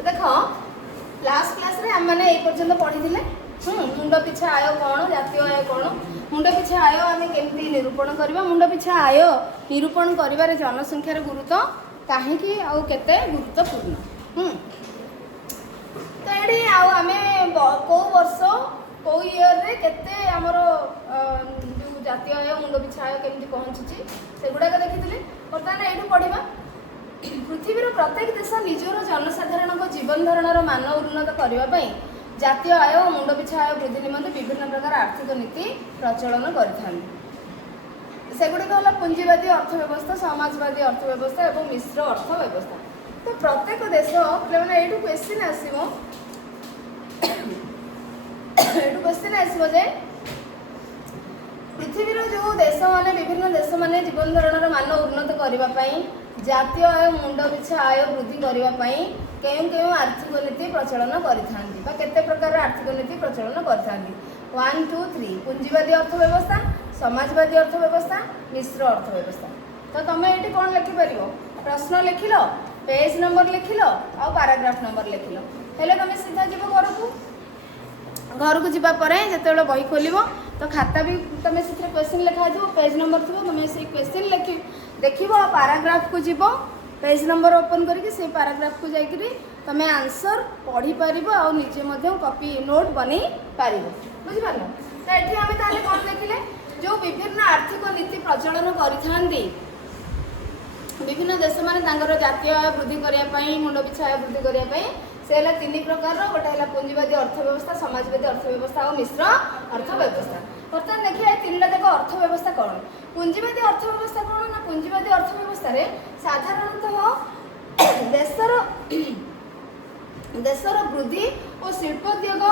देख last class रे आम मैंने पर्यंत पढ़ी मुंड पिछा आय कौन जातीय आय कौन मुंड पिछा आय आम केमती निरूपण करवा मुंड पिछा आय निरूपण कर जनसंख्यार गुरुत्व कहीं आते गुरुत्वपूर्ण तो ये आम कौ वर्ष कौ इयर रे केते आमर जो जातीय आय मुंड पिछा आय केमती पहुँची से गुड़ाक देखी बर्तमान ये पढ़ा पृथ्वीर प्रत्येक देश निजर जनसाधारण जीवन धारण मान उन्नत करने जातीय आय और मुंड पिछा आय वृद्धि निमंते विभिन्न प्रकार आर्थिक नीति प्रचलन करगुड़िक है पुंजीवादी अर्थव्यवस्था समाजवादी अर्थव्यवस्था और मिश्र अर्थव्यवस्था। तो प्रत्येक देश पे ये क्वेश्चन आसो क्वेश्चन आसो जे पृथ्वीर जो देश माने विभिन्न देश माने जीवन धारण मान उन्नत करने जातीय आय मुंड पिछा आय वृद्धि करने केउं आर्थिक नीति प्रचलन करते प्रकार आर्थिक नीति प्रचलन कर 1 2 3 पुंजीवादी अर्थव्यवस्था समाजवादी अर्थव्यवस्था मिश्र अर्थव्यवस्था। तो तुम ये कौन लिखिपर प्रश्न लिखिल पेज नंबर लिखिल आ पैराग्राफ नंबर लिखिल हेले तुम सीधा जीव घर को जावापर जो बही खोल तो खाता भी तुम से क्वेश्चन लिखा पेज नंबर थी तुम से क्वेश्चन देख पैराग्राफ को जीव पेज नंबर ओपन करके से पैराग्राफ को जाकरी तुम आंसर पढ़ी पार और निजे कॉपी नोट बन पार बुझिपार। तो ये आम ताले कौन देखिले जो विभिन्न आर्थिक नीति प्रचलन करते विभिन्न देश माने जातीय आय वृद्धि करने मुंड पिछा आय वृद्धि करने से है 3 प्रकार गोटे है पुंजीवादी अर्थव्यवस्था समाजवादी अर्थव्यवस्था और मिश्र अर्थव्यवस्था। बर्तमान देखिए 3टा जाक अर्थव्यवस्था कौन पुंजीवादी अर्थव्यवस्था कौन ना पुंजीवादी अर्थव्यवस्था साधारणतः देशर वृद्धि और शिल्पोद्योग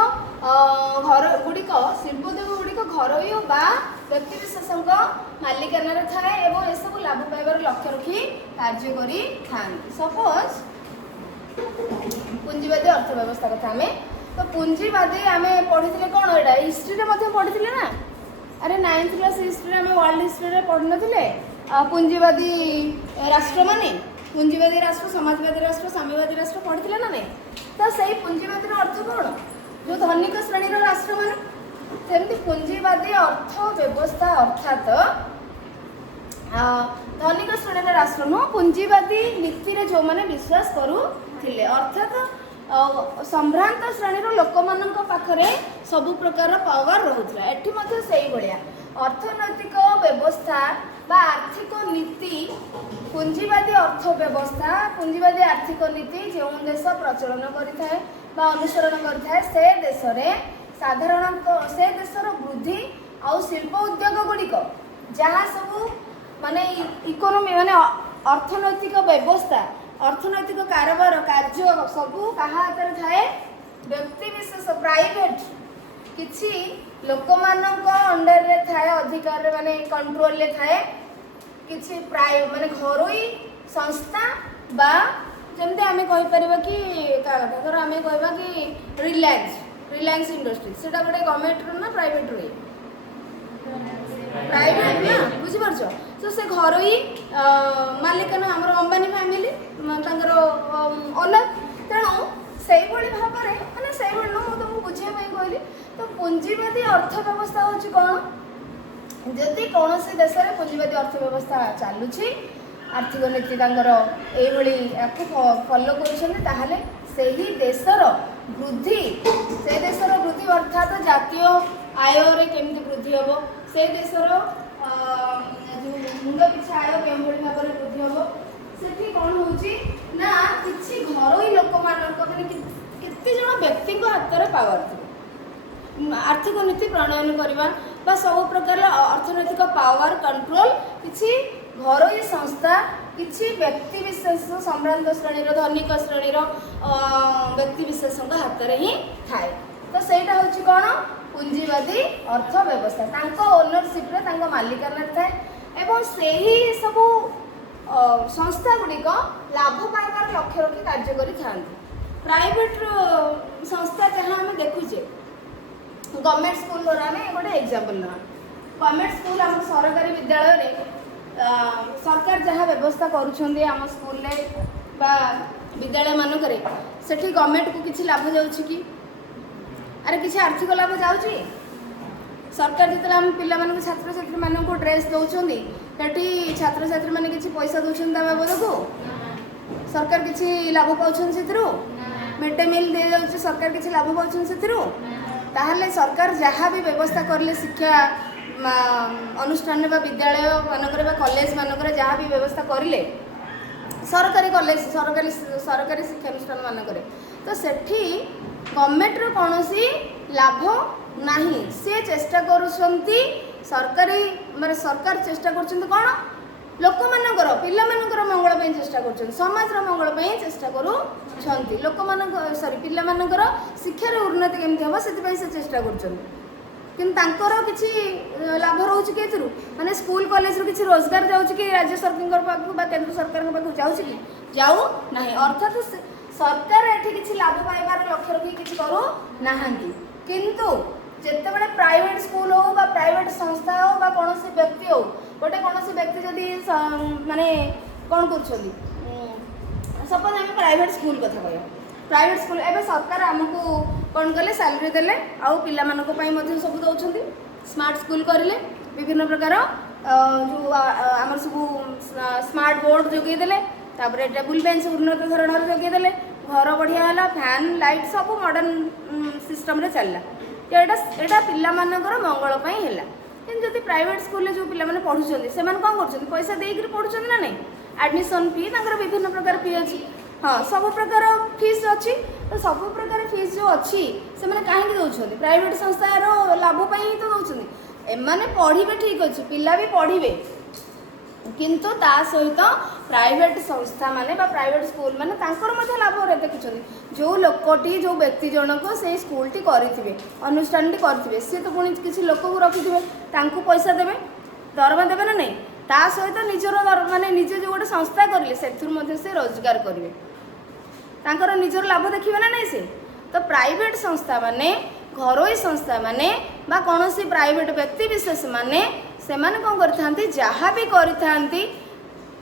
घर गुड़िक घरोई बा व्यक्तिशेष मालिकाना थाए और यू लाभ पाइबार लक्ष्य रखी कार्य करी सपोज पुंजीवादी अर्थव्यवस्था कथा आम तो पुंजीवादी आम पढ़ी कौन यहाँ हिस्ट्री पढ़ी ना अरे 9th क्लास हिस्ट्री आम वर्ल्ड हिस्ट्री पढ़ी नी पुंजीवादी राष्ट्र माने पुंजीवादी राष्ट्र समाजवादी राष्ट्र साम्यवादी राष्ट्र पढ़ी ना नहीं तो सही पुंजीवादी अर्थ कौन जो धनिक श्रेणी राष्ट्र माने सेमती पुंजीवादी अर्थव्यवस्था अर्थात धनिक श्रेणी राष्ट्र नुह पुंजीवादी नीति रे जो माने विश्वास करुथिले अर्थात संभ्रांत श्रेणी लोक मान पाखरे सबु प्रकार पावर रोला एठी मध्य सही भाया अर्थनैतिक व्यवस्था बा आर्थिक नीति पुंजीवादी अर्थव्यवस्था पुंजीवादी आर्थिक नीति जो देश प्रचलन करें अनुसरण करें से देश में साधारणतः से देशर वृद्धि आउ शिल्प उद्योग गुड़िक जहाँ सब माने इकोनॉमी माने अर्थनैतिक व्यवस्था अर्थनैतिक कारोबार कार्य सबू क्या हाथ थाए व्यक्ति विशेष प्राइवेट किसी लोक अंडर रे थाए अधिकार माने कंट्रोल रे थाए किसी प्राय माने घरोई संस्था बा जमते आम कहीपर कि धर आम कहवा कि रिलायंस इंडस्ट्री से गोटे गवर्नमेंट ना प्राइवेट रे प्राइवेट ना बुझीपार तो से घरोई मालिकाना आमर अंबानी फैमिली ओनर तेणु से भाव में मैंने से तुमको बुझाई कहली तो पुंजीवादी अर्थव्यवस्था हूँ कौन जदि कौन सी देश में पुंजीवादी अर्थव्यवस्था चलुची आर्थिक नीति या फॉलो कर देशर वृद्धि से देशर वृद्धि अर्थात जातीय आय केमती वृद्धि हम से देशर मुंड पिछा आय के भाव में वृद्धि हम से कौन होना कि घरोई लोक माने केते जन व्यक्ति हाथ में पावर थी आर्थिक नीति प्रणयन करवा सब प्रकार अर्थनैतिक पावर कंट्रोल किसी घरोई संस्था किसी व्यक्ति विशेष संभ्रांत श्रेणी धनिक श्रेणी व्यक्ति विशेष हाथ में ही थाए तो सहीटा हूँ कौन पुंजीवादी अर्थव्यवस्था ओनरशिप मालिकाना थाए एवं से ही सब संस्था गुड़िक लाभ पाइबार लक्ष्य रखी कार्य करी प्राइवेट संस्था जहाँ आम देखुचे गवर्नमेंट स्कूल आम गोटे एग्जांपल ना गवर्नमेंट स्कूल आम सरकारी विद्यालय सरकार जहाँ व्यवस्था करुँच आम स्कूल बा विद्यालय मानकरे सेठी गवर्नमेंट को किसी लाभ जाउछि कि अरे किसी आर्थिक लाभ जाउछि सरकार जिते आम पिला छात्र छात्री मान ड्रेस दौरान सेठी छात्र छात्री मैंने किसी पैसा दौरान बाबद को सरकार किसी लाभ पाउछन से मिड डे मिल दे जाउछि सरकार किसी लाभ पाउछन से ताहले सरकार जहाँ भी व्यवस्था करले शिक्षा अनुष्ठान विद्यालय मानक कॉलेज मानक जहाँ भी व्यवस्था करें सरकारी कॉलेज सरकारी शिक्षानुष्ठान मानक तो सेठी गवर्नमेंट कौन लाभ नहीं सी चेष्टा करुँच सरकारी माने सरकार चेष्टा कर कौन लोक मानकर पिला मानकर मंगल पे चेष्टा कर समाज मंगल पे चेष्टा करूँ लोक मान सॉरी पिला मानकर शिक्षार उन्नति केमती हम से चेष्टा कर किसी लाभ रोचे कि माने स्कूल कॉलेज किसी रोजगार जाऊँ कि राज्य सरकार पाखु केंद्र सरकार पाखु जाऊँ कि जाऊ ना अर्थात सरकार ये किसी लाभ पाइबार लक्ष्य रखी किसी करू ना किंतु जितेबाला प्राइवेट स्कूल हो बा प्राइवेट संस्था हो बा कौन व्यक्ति हो गोटे कौन व्यक्ति जदि माने कौन कर सपोज आम प्राइवेट स्कूल कथा कह प्राइवेट स्कूल एवं सरकार आमको कौन कले सैलरी देले आउ पिला मानक पई मध्य सब दउछंती स्मार्ट स्कूल करले विभिन्न प्रकार जो आमर सब स्मार्ट बोर्ड जोगे देले तापरे टेबुल बेंच उन्नत धरणर जोगे देले घर बढ़िया है फैन लाइट सब मॉडर्न सिस्टम रे चलला एटा पिला मानकर मंगल पई हैला किंतु जदि प्राइवेट स्कूल जो पिला माने पढुछंती से माने कोन करछंती पैसा देइकरी पढुछंती ना नहीं एडमिशन फी तांकर विभिन्न प्रकार फी अछि हाँ सब प्रकार फीस अच्छी तो सब प्रकार फीस जो अच्छी से मैंने कहीं दौरान प्राइवेट संस्थार लाभपाई ही तो दौरान एमाने पढ़े ठीक अच्छे पिला भी पढ़े किंतु ता सहित प्राइवेट संस्था माने बा प्राइवेट स्कूल माने तांकर मध्य लाभ देखिं जो लोकटी जो व्यक्ति जनक से स्कूलटी करेंगे अनुष्ठान करेंगे सी तो पुणी किसी लोक को रखिथे पैसा देवे दरमा देवे ना नहीं ता सहित निजर माने निजे जो गोटे संस्था करेंगे से रोजगार करेंगे तांकर निजर लाभ देखिए ना नहीं से तो प्राइवेट संस्था माने घरोई संस्था माने बा कौन सी प्राइवेट व्यक्ति विशेष माने से माने कौन करथांती जहाँ भी करथांती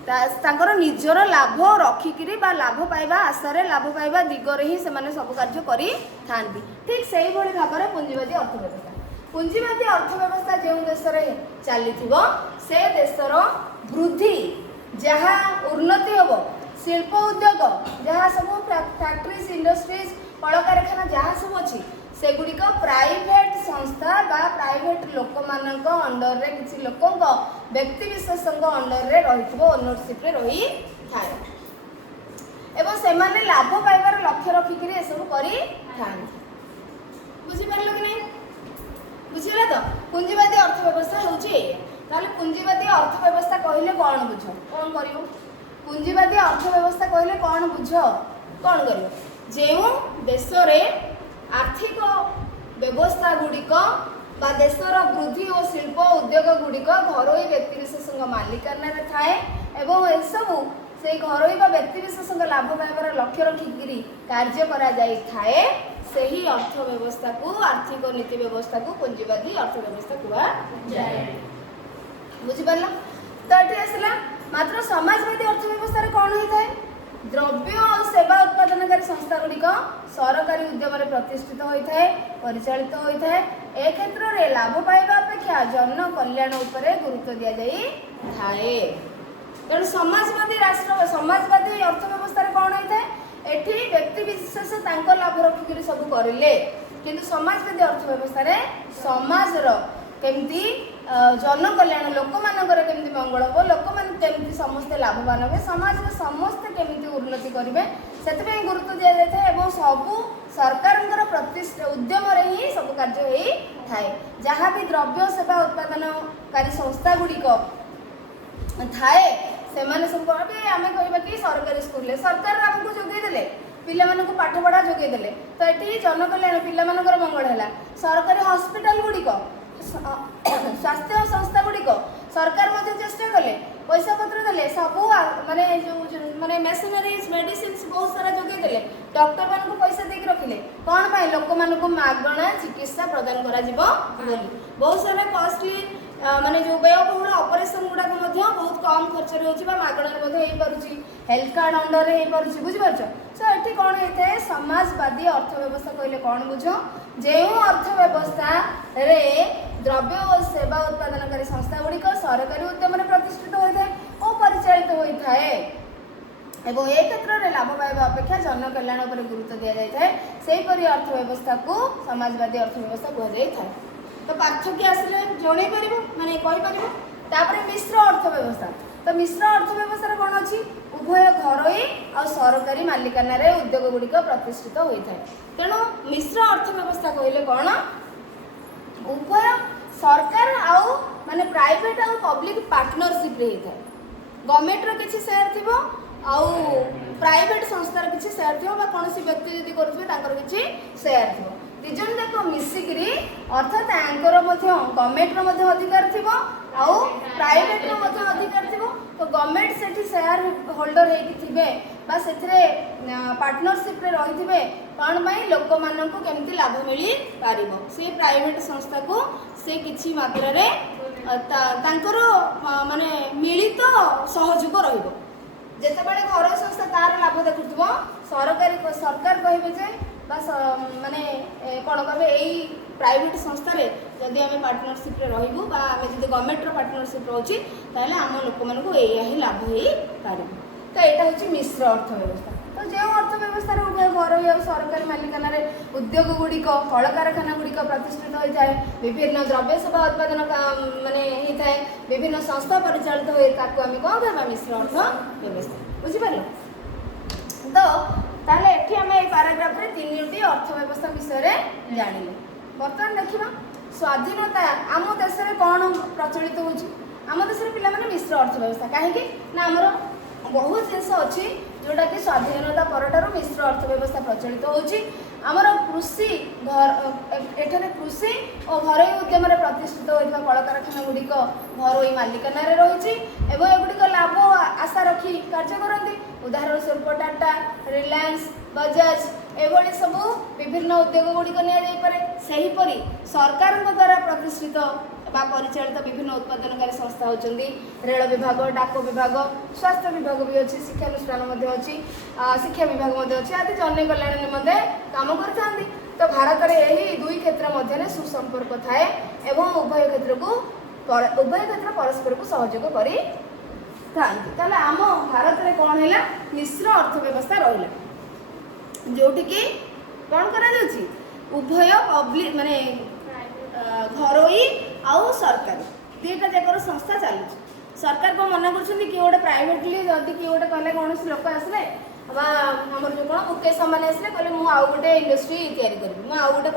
तांकर निजर लाभ रखिकी बा लाभ पाइबा आशारे लाभ पाइबा दिगरे ही से माने सब कार्य करी थांती ठीक से ही भाव में पुंजीवादी अर्थव्यवस्था पुंजीवादी अर्थव्यवस्था जो देश में चली से देशर वृद्धि जहाँ उन्नति हम शिल्प उद्योग जहाँ सब फैक्ट्रीज इंडस्ट्रीज कल कारखाना जहाँ सब अच्छी सेगुड़िक प्राइवेट संस्था बा प्राइवेट लोक मानक अंडर रे किसी लोक व्यक्ति विशेष अंडर रे रही ओनरशिप रही थाए एवं से माने लाभ पाइबार लक्ष्य रखिक सब करी बुझीपार कि नहीं बुझीगला तो पुंजीवादी अर्थव्यवस्था होउछि पुंजीवादी अर्थव्यवस्था कहले कौन बुझ कौन करियो पुंजीवादी अर्थव्यवस्था कहले कौन बुझ कौन करियो जो देश रे आर्थिक व्यवस्था गुड़िक बा देशर वृद्धि और शिल्प उद्योग गुड़िक घरोई व्यक्तिविशेष मालिकाना थाए एवं एसबू से घरोई बा व्यक्तिविशेष लाभ पाइबार लक्ष्य रखिकी कार्य करा जाई थाए सही अर्थव्यवस्था को आर्थिक नीति व्यवस्था को पुंजीवादी अर्थव्यवस्था कहा जाए बुझीपार तो ये आसला मात्र समाजवादी अर्थव्यवस्था कौन होता है द्रव्य और सेवा उत्पादनकारी संस्था गुड़िक सरकारी उद्यम प्रतिष्ठित होता है परिचालित होता है ए क्षेत्र में लाभ पाइबा अपेक्षा जन कल्याण उपर गुरुत्व दि जाए थाए तेणु समाजवादी राष्ट्र समाजवादी अर्थव्यवस्था कौन होता है एठी व्यक्ति विशेष लाभ रखिक सब करें किंतु समाजवादी अर्थव्यवस्था समाजर केमती जन कल्याण लोक मानकर केमती मंगल हो लोक मान केमती समस्ते लाभवान हे समाज में समस्ते केमती उन्नति करेंगे से गुरुत्व दि जाए और सबू सरकार प्रतिष्ठा उद्यम ही सब कार्य हो थाए जहाँ भी द्रव्य सेवा उत्पादनकारी संस्था गुड़िक थाए से सब आम कह कि सरकारी स्कूल सरकार आमको जोगेदेले पिला पाठ पढ़ा जोगेदेले तो ये जन कल्याण पिला मंगल है सरकारी हॉस्पिटल गुड़िक स्वास्थ्य संस्था गुड़िक सरकार चेष्टा कले पैसा पत्र देले सब माने जो माने मेसिनरीज मेडिसिन बहुत सारा जोगेदेले डॉक्टर मान को पैसा देके रखिले कौन लोक मान मागणा चिकित्सा प्रदान करा बहुत सारा कॉस्टली माने जो व्ययबहुल ऑपरेशन गुड़ाक बहुत कम खर्च हो मागणार हेल्थ कार्ड अंडर हो बुझीपार सो ये कौन होता है समाजवादी अर्थव्यवस्था कहले कौन बुझ जो अर्थव्यवस्था रे द्रव्य और सेवा उत्पादनकारी संस्था गुड़िक सरकारी उद्यम प्रतिष्ठित होता है और परिचालित होता है एवं ए क्षेत्र में लाभ पाइबा अपेक्षा जनकल्याण पर गुरुत्व दि जाए सेहीपरि अर्थव्यवस्था को समाजवादी अर्थव्यवस्था कहुए तो पार्थक्य आसिले जड़े पार माने कहीपर मिश्र अर्थव्यवस्था तो मिश्र अर्थव्यवस्था कौन अच्छी उभय घरोई और सरकारी मालिकाना उद्योग गुड़िक प्रतिष्ठित होता है तेणु मिश्र अर्थव्यवस्था कहले कौन उभय सरकार आउ माने प्राइवेट आउ पब्लिक पार्टनरशिप रे होता है गवर्नमेंट रो किछि शेयर थिबो आउ प्राइवेट संस्थार किछि शेयर थिबो बा कोनोसी व्यक्ति जदि करूथबे तांकर किछि शेयर थिबो तीजन जाक मिसिकी अर्थात आंकर गवर्नमेंट अधिकार थी आउ प्राइवेट अधिकार थी तो गवर्नमेंट से शेयर होल्डर होते पार्टनरशिप रही थे कौन लोक मान केमती लाभ मिल पार से प्राइवेट संस्था को से किसी मात्रा माने मिलित सहयोग रतबे घर संस्था तार लाभ देखुव सरकार कहे बस माने कौन कहे यही प्राइवेट संस्था रे जदि आम पार्टनरशिप रहूँ आम जब गवर्नमेंट पार्टनरशिप रोचे ताहले आम लोक मानक ही लाभ हो पार तो यहाँ हूँ मिश्र अर्थव्यवस्था तो जो अर्थव्यवस्था उभय घरोई और सरकारी मालिकाना उद्योग गुड़िक कल कारखाना गुड़िक प्रतिष्ठित होता है विभिन्न द्रव्य सेवा उत्पादन माने होता है विभिन्न संस्था परिचालित हुए आम कौन कहवा मिश्र अर्थव्यवस्था बुझीपार तो ताहले एठी हमें ए पैराग्राफ रे तीनोटी अर्थव्यवस्था विषय रे जानिले बर्तमान देखिबा स्वाधीनता आम देश रे कौन प्रचलित होची आम देश रे पिला माने मिश्र अर्थव्यवस्था काहेकि ना हमर बहुत जिनस अच्छी जोटा कि स्वाधीनता परठार मिश्र अर्थव्यवस्था प्रचलित होची आमर कृषि एठारे कृषि और घरोई उद्यम प्रतिष्ठित होता कल कारखाना गुड़िक घरोई मालिकाना रही एगुड़िक लाभ आशा रखी कार्य करती उदाहरण स्वरूप टाटा रिलायंस बजाज एभली सब विभिन्न उद्योग गुड़िक निपरि सरकार द्वारा प्रतिष्ठित परिचालित विभिन्न उत्पादनकारी संस्था होती रेल विभाग डाक विभाग स्वास्थ्य विभाग भी अच्छी शिक्षानुष्ठान अच्छी शिक्षा विभाग अच्छी आदि जनकल्याण निमंते काम करते तो भारत में यही दुई क्षेत्र मध्य सुसंपर्क थाए एवं उभय क्षेत्र परस्पर को सहयोग करी ताले आम भारत में कौन है मिश्र अर्थव्यवस्था रहा जोटि कौन कर उभय पब्लिक माने घरोई आउ सरकारी दुईटा जाकर संस्था चलुची सरकार को मना कर गोटे प्राइवेटली जदि किए गोटे कहले कौन लोक आसले आम जो कौन मुकेश अम्बानी आसले कहले मुझे आउ गोटे इंडस्ट्री तैयारी करी मुझे आउ गोटे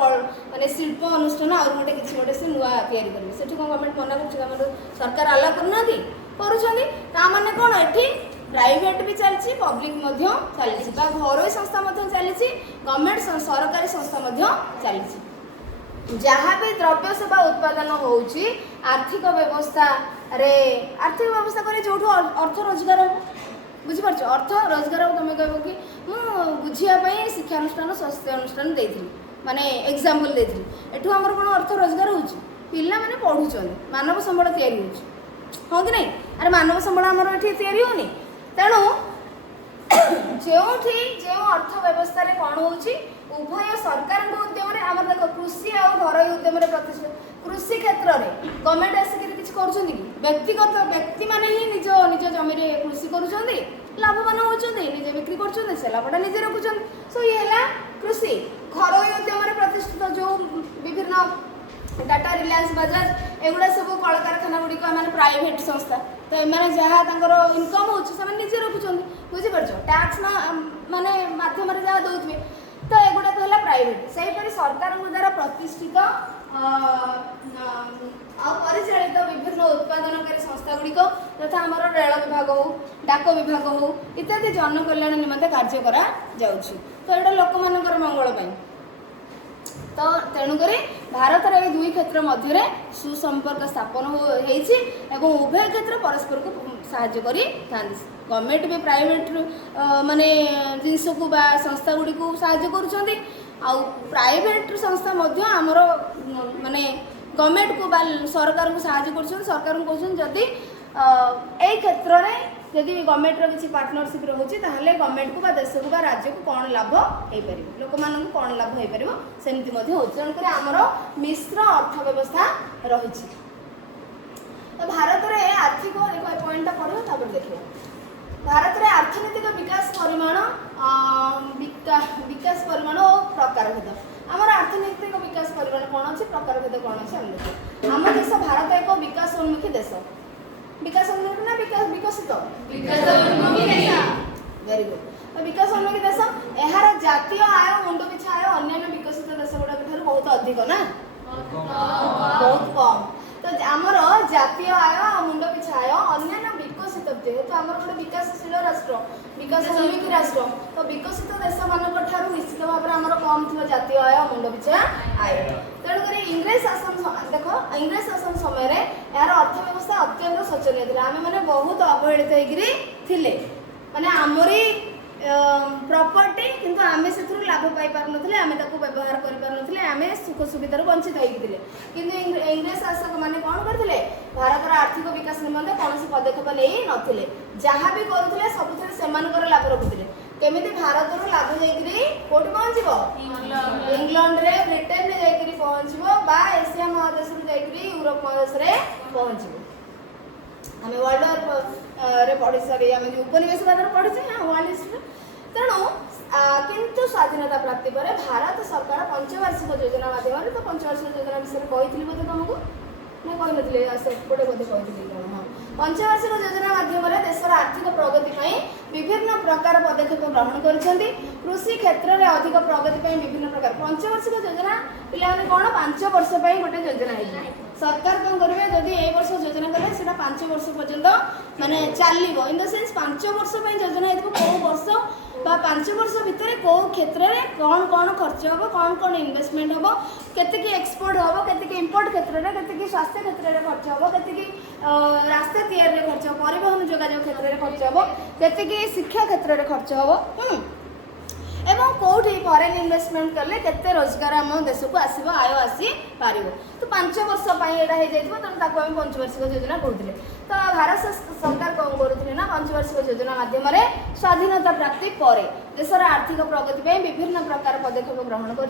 माने शिल्प अनुष्ठान आउ गोटे किसी गोटे से नुआ तैयारी करी से गवर्नमेंट मना कर सरकार आला करना करें कौन ये प्राइवेट भी चलती पब्लिक चलती घरोई संस्था चलती गवर्नमेंट सरकारी संस्था चलती जहाँ भी द्रव्य सेवा उत्पादन होउची आर्थिक व्यवस्था करे जो अर्थ रोजगार बुझीपार अर्थ रोजगार तुम कह कि बुझापी शिक्षानुष्ठान स्वास्थ्य अनुष्ठान देती माने एग्जाम्पल देती एठू आमर कौन अर्थ रोजगार होची पिला माने पढ़ुचन मानव संबल तैयारी होची हाँ कि नहीं अरे मानव संबल आमर एठी तैयारी होनी तेणु जो अर्थव्यवस्था कौन होची उभय सरकार उद्यम आम देख कृषि और घरोई उद्यम प्रतिष्ठित कृषि क्षेत्र में गवर्नमेंट आसिक किसी कर व्यक्तिगत व्यक्ति माने ही निज निज जमी कृषि कर लाभवान होती निजे बिक्री कर लाभटा निजे रखुच्च सो ये है कृषि घरोई उद्यम प्रतिष्ठित जो विभिन्न टाटा रिलायंस बजाज एगुड़ा सब कल कारखाना गुड़िक मैंने प्राइवेट संस्था तो एम जहाँ इनकम होजे रखुच्च बुझीपार टैक्स माने मध्यम जहाँ दौथे तो एगुड़ा तो है प्राइवेट से सरकार द्वारा प्रतिष्ठित परिचालित विभिन्न उत्पादनकारी संस्था गुड़िक तथा आम रेल विभाग हो डाक विभाग हो इत्यादि जनकल्याण निमंते कार्य करा जाउछि तो यहाँ लोक मानकर मंगल तो तेणुक भारत में दुई क्षेत्र मध्य सुसंपर्क स्थापन हो उभय क्षेत्र परस्पर को साहाय्य करी गवर्नमेंट भी प्राइवेट माने जिनस को संस्था गुड़ी को साहाय्य करुँच प्राइवेट संस्था आमर माने गवर्नमेंट को सरकार को साहाय्य कर सरकार को कहते जदि यही क्षेत्र में जदि गवर्नमेंट किसी पार्टनरशिप रोचे ताहले गवर्नमेंट को देश को राज्य को कौन लाभ हो पार लोक मान कौन लाभ हो पार सेमती तेणुक आमर मिश्र अर्थव्यवस्था रही। भारत में आर्थिक देखो पॉइंटा पढ़ो देखिए भारत में आर्थिक विकास परिमाण और प्रकार भेद आमर अर्थनैतिक विकास परिमाण कौन अच्छे प्रकार भेद कौन अच्छे आम देखिए आम देश भारत एक विकासोन्मुखी देश विकासोन्मुखी ना विकसित वेरी गुड विकासोन्मुखी देश यार जातीय आय मुंड पिछा आय अन्य विकसित देश गुड़ाक बहुत अधिक ना बहुत कम तो आमर जातीय आय मुंड पिछा आय अन्य विकसित जेहेतु आम गोटे विकासशील राष्ट्र विकासोन्मुखी राष्ट्र तो विकसित देश मान निश्चित भाव में आम कम थी जातीय आय मुंड पिछा आय तेणुक इंग्रेज शासन देख इंग्रेज शासन समय यार अर्थव्यवस्था अत्यंत शोचनीय थी आम मैंने बहुत अवहेलित होते माने आमरी प्रॉपर्टी किंतु आमे से लाभ पाई पार नथिले आमे ताको व्यवहार करि पार नथिले आमे सुख सुविधार वंचित होइथिले किंतु इंग्रेज शासक माने कोन करथिले भारतर आर्थिक विकास निमंते कोनोसी पदक्षेप नै नथिले जहाँ भी करुथिले सबुथिरे सेमानकर लाभ रखुथिले केमिति भारतर लाभ जाइकरी कोठी पहुंचबो इंग्लैंड रे ब्रिटेन रे जाइकरी पहुंचबो बा एशिया महादेश रे जाइकरी यूरोप महादेश रे पहुंचबो आमे वर्ल्ड रे पढ़ी सारी आम उपनिवेशवाद पढ़ी वर्ल्ड हिस्ट्री तेणु किंतु स्वाधीनता प्राप्ति पर भारत सरकार पंचवार्षिक योजना माध्यम तो पंचवार्षिक योजना विषय कही बोधे तुमको ना कही सेपटे बोधे कही हाँ पंचवार्षिक योजना माध्यम देशर आर्थिक प्रगति विभिन्न प्रकार पदक्षेप ग्रहण कर कृषि क्षेत्र में अधिक प्रगति विभिन्न प्रकार पंचवार्षिक योजना पे कौन 5 वर्ष गोटे योजना है सरकार कौन करेंगे जदि ए वर्ष योजना करें से 5 वर्ष पर्यंत माने चलो इन द सेन्स 5 वर्ष योजना हो कौ वर्ष 5 वर्ष भितर कौ क्षेत्र में कौन कौन खर्च हम कौन इन्वेस्टमेंट हम केतिक एक्सपोर्ट हम केतिक इंपोर्ट क्षेत्र में केतिक स्वास्थ्य क्षेत्र में खर्च हम केतिक रास्ता तैयारी खर्च हम परिवहन जोगाजोग क्षेत्र में खर्च हम केतिक शिक्षा क्षेत्र में खर्च हम एवं कौटी फरेन इन्वेस्टमेंट कले केते रोजगार आम देश को आसो आय आसी पार तो 5 वर्ष यहाँ तेनाली आम पंचवार्षिक योजना कहते तो भारत सरकार कौन करुले ना पंचवार्षिक योजना माध्यम स्वाधीनता प्राप्ति पर देशर आर्थिक प्रगति विभिन्न प्रकार पदक्षेप ग्रहण कर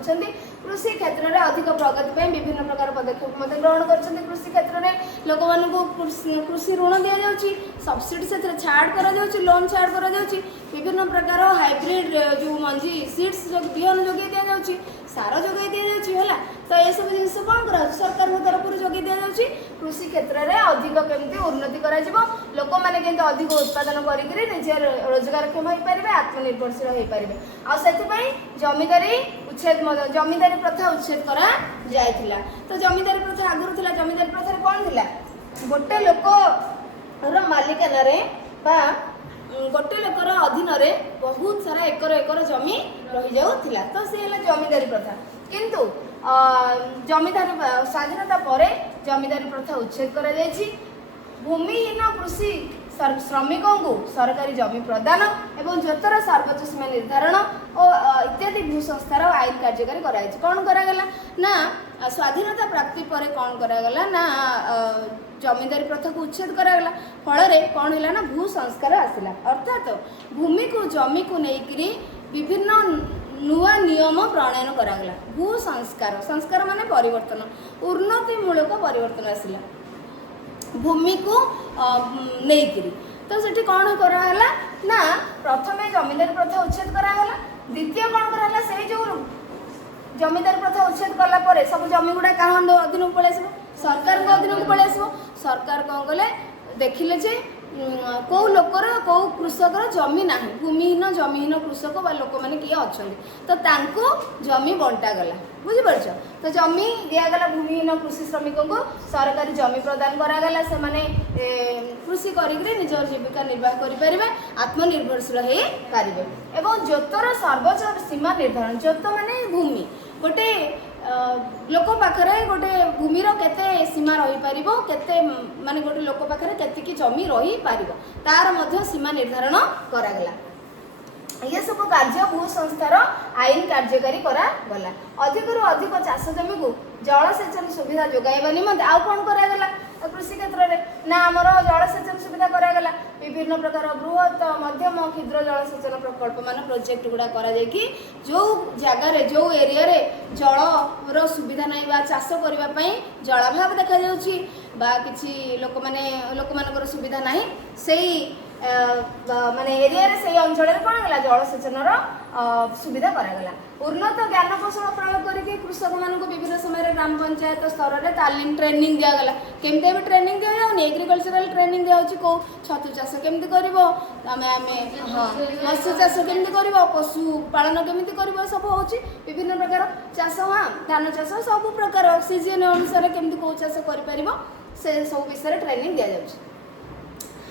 कृषि क्षेत्र में अधिक प्रगति विभिन्न प्रकार पदक्षेप ग्रहण कर कृषि क्षेत्र में लोक मानू कृषि ऋण दि जाऊँगी सब्सिडी से छाड़ कर लोन छाड़ कर विभिन्न प्रकार हाइब्रिड जो मंजी सीड्स बिहन जोगे दि जाऊँगी सार जोगे दि जाऊँगी तो ये सब जिन कौन कर सरकार तरफ जोगे दि जाऊँगी कृषि क्षेत्र में अधिक केमती उन्नति कर लोक मैंने केमती अधिक उत्पादन कर रोजगारक्षम हो पारे आत्मनिर्भरशील हो पारे आपाई जमीदारी उच्छेद जमीदारी प्रथा उच्छेद करा जायथिला तो जमीदारी प्रथा आगुरी थी जमीदारी प्रथा कौन थी गोटे लोक मालिकाना गोटे लोकर अधीन बहुत सारा एकर एकर जमी रही जाऊला तो सी है जमीदारी प्रथा किंतु जमीदारी स्वाधीनता पर जमीदारी प्रथा उच्छेद कर भूमिहीन कृषि श्रमिकों को सरकारी जमी प्रदान एवं जोतर सर्वोच्च सीमा निर्धारण और इत्यादि भू संस्थार आईन कार्यकारी कराई कौन करागला ना स्वाधीनता प्राप्ति पर कौन करागला ना जमीदारी प्रथा को उच्छेद करागला फल कौन है ना भू संस्कार आसला अर्थात भूमि को जमी को लेकिरी विभिन्न नुआ नियम प्रणयन करागला भू संस्कार संस्कार माने परिवर्तन उन्नतिमूलक परिवर्तन आसला भूमि को लेकिरी तो सेठी कौन करागला ना प्रथम जमीदारी प्रथा उच्छेद करागला द्वितीय कौन करागला से जो जमीदारी प्रथा उच्छेद कला परे सब जमी गुड़ा क्या अधीन को पलि आसो सरकार को अधीन को पलि आसो सरकार कौन कले देखिले जे कौ लोकर कौ कृषकर जमी ना भूमिहीन जमीहीन कृषक बा लोक मैंने किए अच्छा तो तांको जमी बंटागला बुझिपार तो जमी दिगला भूमिहीन कृषि श्रमिकों को सरकारी जमी प्रदान करागला से माने कृषि करी निजर जीविका निर्वाह करें आत्मनिर्भरशील हो पारे एवं जोतर सर्वोच्च सीमा निर्धारण जोत माने भूमि गोटे लोक पाखरे गोटे भूमिर केते सीमा रही पारिबो केते माने गोटे लोक पाखरे केतिकी जमी रही पारिबो तार मध्य सीमा निर्धारण करागला ये सब कार्य भू संस्थार आईन कार्यकारी करागला। अधिकरू अधिक चाष जमी को जलसेचन सुविधा जोगाइबा निमंते आउ कौन करागला कृषि क्षेत्र में ना आमर जलसेचन सुविधा करागला। विभिन्न प्रकार बृहत मध्यम क्षुद्र जलसेचन प्रकल्प मान प्रोजेक्ट गुड़ा करा जाय कि जो जगार जो एरिया रे जल सुविधा नहीं बा चाष करबा पई जलाभाव देखा जाउची बा किछि लोक मानकर सुविधा नहीं सेही माने एरिया रे से अंचल कौन गला जलसेचन सुविधा करागला। उन्नत ज्ञान कौशल प्रयोग करके कृषक मान विभिन्न समय ग्राम पंचायत स्तर में तालीम ट्रेनिंग दिगला। केमती भी ट्रेनिंग दि जाऊनी एग्रिकल्चरल ट्रेनिंग दिखाई कौ छतु चाष केमती कर हाँ मत्स्य चाष केमती कर पशु पालन केमती कर सब हो विभिन्न प्रकार चाष हाँ धान चाष सब प्रकार सीजन अनुसार केमती कौ चाष कर से सब विषय ट्रेनिंग दि जाऊँ।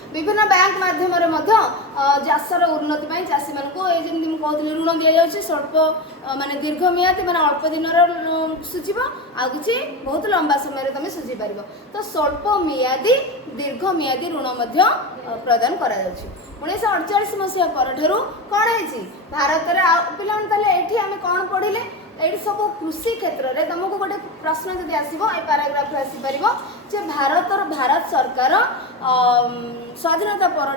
विभिन्न बैंक माध्यम चाषर उन्नति चाषी मान जमी कहते ऋण दि जाऊँगी स्वल्प माने दीर्घ मियादी माने अल्प दिन सुझीब आ कि बहुत लंबा समय तुम सुझी पार तो स्वल्प मियादी दीर्घ मियादी ऋण प्रदान करा 1948 मसीहा पर कौन है भारत में पिला आम कौन पढ़िले ये सब कृषि क्षेत्र में तुमको गोटे प्रश्न जब आसो ए पाराग्राफ आसीपर जे भारत सरकार स्वाधीनता पर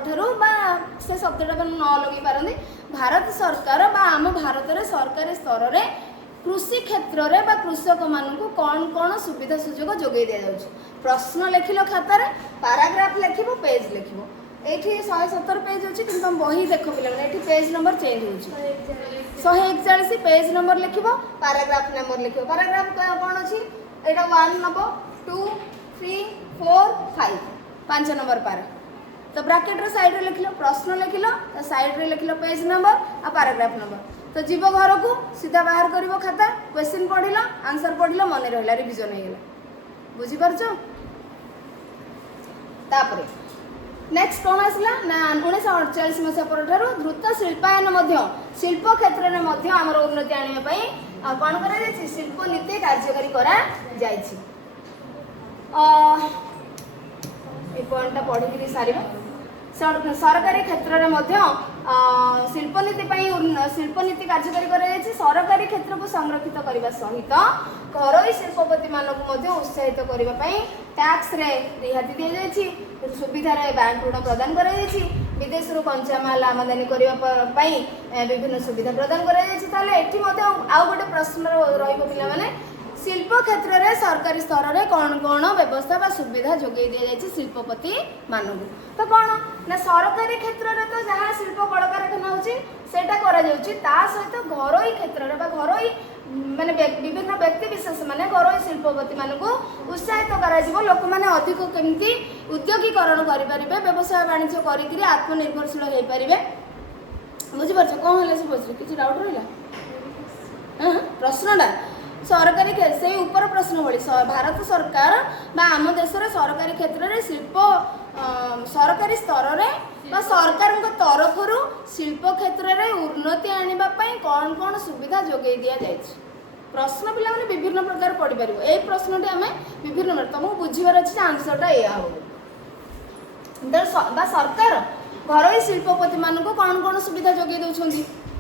से शब्दटा न लगे पारती भारत सरकार आम भारत में सरकारी स्तर में कृषि क्षेत्र में कृषक मानू कौन कौन सुविधा सुजोग जोगे दि जाऊँ। प्रश्न लिखिल खातार पाराग्राफ लिख पेज लिख ये 170 पेज अच्छी कि तुम बही देख पे पेज नंबर चेंज हो 141 पेज नंबर लिख पाराग्राफ नंबर लिख पाराग्राफ कौन अच्छी यहाँ 1 नंबर 2 3 4 5 5 नंबर पारा तो ब्राकेट साइड लिख प्रश्न लिख साइड लिख पेज नंबर आ पाराग्राफ नंबर तो जीव घर को सीधा बाहर कर खाता क्वेश्चन पढ़ आंसर पढ़ मन रहा रिविजन होगा बुझीपार। नेक्स्ट कौन आसला ना 1948 मसीहा पर द्रुत शिल्पायन शिल्प क्षेत्र में आमर उन्नति आने कौन कर शिल्प नीति कार्यकारी करा पॉइंटा पढ़ी सारे सरकारी क्षेत्र में शिल्पनीति कार्यकारी कर सरकारी क्षेत्र को संरक्षित करने सहित घरोई शिल्पपति मानक उत्साहित करने टैक्स रे रिहाती दी जाइए सुविधा बैंक ऋण प्रदान कर विदेश कंचामाल आमदानी करने विभिन्न सुविधा प्रदान कर आउ गोटे प्रश्न रही शिल्प क्षेत्र में सरकारी स्तर में कौन कौन व्यवस्था सुविधा जोगे दि जाइए शिल्पपति मानक तो कौन ना सरकारी क्षेत्र में तो जहाँ शिल्प कलकारखाना होता सहित घरोई क्षेत्र में घरोई माने विभिन्न व्यक्ति विशेष माने घरोई शिल्पपति मानक उत्साहित कर लोक मैंने अधिक केमती उद्योगीकरण करेंगे व्यवसाय वाणिज्य कर आत्मनिर्भरशील हो पारे बुझीपार कौन है सब किसी डाउट रहा प्रश्नटा सरकारी से ऊपर प्रश्न भली भारत सरकार आम देश सरकारी क्षेत्र में शिल्प सरकारी स्तर में सरकार तरफ शिल्प क्षेत्र में उन्नति आने कौन कौन सुविधा जोगे दि जाए प्रश्न पिला माने विभिन्न प्रकार पढ़ी पार ये प्रश्न आम विभिन्न तुमको बुझार अच्छे आंसरटा या सरकार घरोई शिल्पपति मान कौन कौन सुविधा जोगे दौरान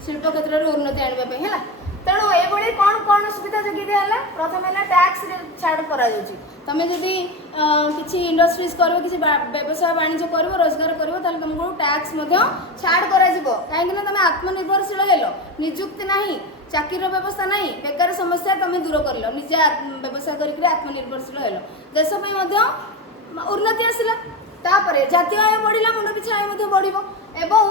शिल्प क्षेत्र में उन्नति आने है तेणु ये कौन कौन सुविधा जोगी दिया प्रथम है टैक्स छाड़ कर तुम जदि किसी इंडस्ट्रीज कर किसी व्यवसाय वाणिज्य कर रोजगार कर तुमको टैक्स छाड़ कर कहीं तुम आत्मनिर्भरशील हेल निजुक्ति ना चाकरी व्यवस्था ना बेकार समस्या तुम दूर कर निजे व्यवसाय कर आत्मनिर्भरशील हेल देश उन्नति आसला जातीय आय बढ़ला मुंड पिछा आय बढ़ एवं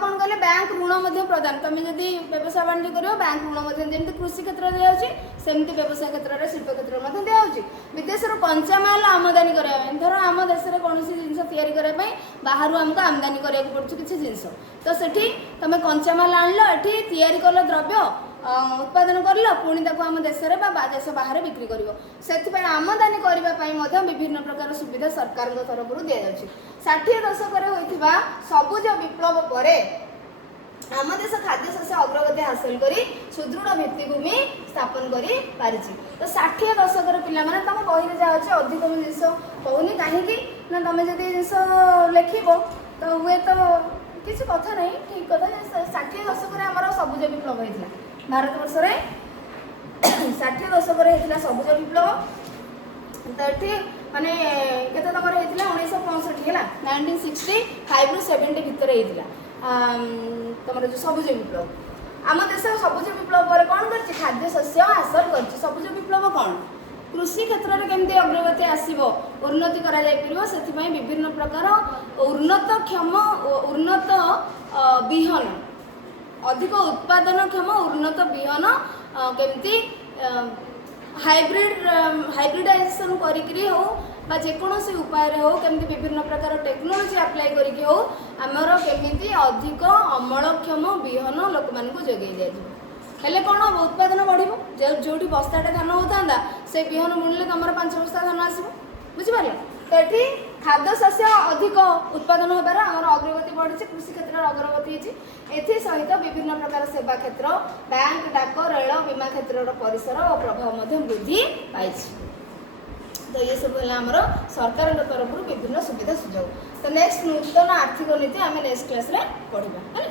कौन कले बैंक ऋण प्रदान तुम जदि व्यवसाय वाणिज्य कर बैंक ऋण जमी कृषि क्षेत्र में दिखाई व्यवसाय क्षेत्र में शिल्प क्षेत्र में दिखाई विदेश कंचामाल आमदानी करने धर आम देश में कौन जिन या बाहर आमको आमदानी कराया पड़ू किसी जिनस तो से तुम कंचामाल आनल ये कल द्रव्य उत्पादन कर पुणी आम देश देश बाहर बिक्री कर आमदानी करने विभिन्न प्रकार सुविधा सरकार तरफ दि जाऊँगी 60 दशक होता सबुज विप्लव पर आम देश खाद्य शस्य अग्रगति हासिल कर सुदृढ़ भित्तिभूमि स्थापन कर पारि तो 60 दशक पिला तुम बही जहाँ अच्छे अधिक जिस कहूनी कहीं तुम जब जिस लिख तो हुए तो କିଛି କଥା ନାହିଁ, ଠିକ୍ କଥା। 60 ଦଶକରେ ଆମର ସବୁଜ ବିପ୍ଳବ ହେଇଥିଲା ଭାରତବର୍ଷରେ। 60 ଦଶକରେ ହେଇଥିଲା ସବୁଜ ବିପ୍ଳବ। ତ ଏଠି ମାନେ କେତେ ତମର ହେଇଥିଲା 1965 ହେଲା, 1965 ରୁ 70 ଭିତରେ ହେଇଥିଲା ତମର ଯେଉଁ ସବୁଜ ବିପ୍ଳବ। ଆମ ଦେଶ ସବୁଜ ବିପ୍ଳବ ପରେ କ'ଣ କରିଛି? ଖାଦ୍ୟ ଶସ୍ୟ ହାସଲ କରିଛି। ସବୁଜ ବିପ୍ଳବ କ'ଣ? କୃଷି କ୍ଷେତ୍ରରେ କେମିତି ଅଗ୍ରଗତି ଆସିବ, ଉନ୍ନତି କରାଯାଇପାରିବ, ସେଥିପାଇଁ ବିଭିନ୍ନ ପ୍ରକାର ଉନ୍ନତ ବିହନ, ଅଧିକ ଉତ୍ପାଦନକ୍ଷମ ଉନ୍ନତ ବିହନ କେମିତି ହାଇବ୍ରିଡାଇଜେସନ୍ କରିକି ହଉ ବା ଯେକୌଣସି ଉପାୟରେ ହଉ, କେମିତି ବିଭିନ୍ନ ପ୍ରକାର ଟେକ୍ନୋଲୋଜି ଆପ୍ଲାଏ କରିକି ହଉ ଆମର କେମିତି ଅଧିକ ଅମଳକ୍ଷମ ବିହନ ଲୋକମାନଙ୍କୁ ଯୋଗାଇ ଦିଆଯିବ। ହେଲେ କ'ଣ ହେବ? ଉତ୍ପାଦନ ବଢ଼ିବ। ଯେଉଁଠି ବସ୍ତାଟେ ଧାନ ହେଉଥାନ୍ତା ସେ ବିହନ ବୁଣିଲେ ତୁମର 5 ବସ୍ତା ଧାନ ଆସିବ। ବୁଝିପାରିଲ? ତ ଏଠି ଖାଦ୍ୟ ଶସ୍ୟ ଅଧିକ ଉତ୍ପାଦନ ହେବାର ଆମର ଅଗ୍ରଗତି ବଢ଼ିଛି, କୃଷି କ୍ଷେତ୍ରରେ ଅଗ୍ରଗତି ହେଇଛି। ଏଥିସହିତ ବିଭିନ୍ନ ପ୍ରକାର ସେବା କ୍ଷେତ୍ର, ବ୍ୟାଙ୍କ, ଡାକ, ରେଳ, ବୀମା କ୍ଷେତ୍ରର ପରିସର ଓ ପ୍ରଭାବ ମଧ୍ୟ ବୃଦ୍ଧି ପାଇଛି। ତ ये सब है आमर सरकार तरफ विभिन्न सुविधा सुझाव। तो नेक्स्ट नूतन आर्थिक नीति आम नेक्स्ट क्लास रे पढ़ा है।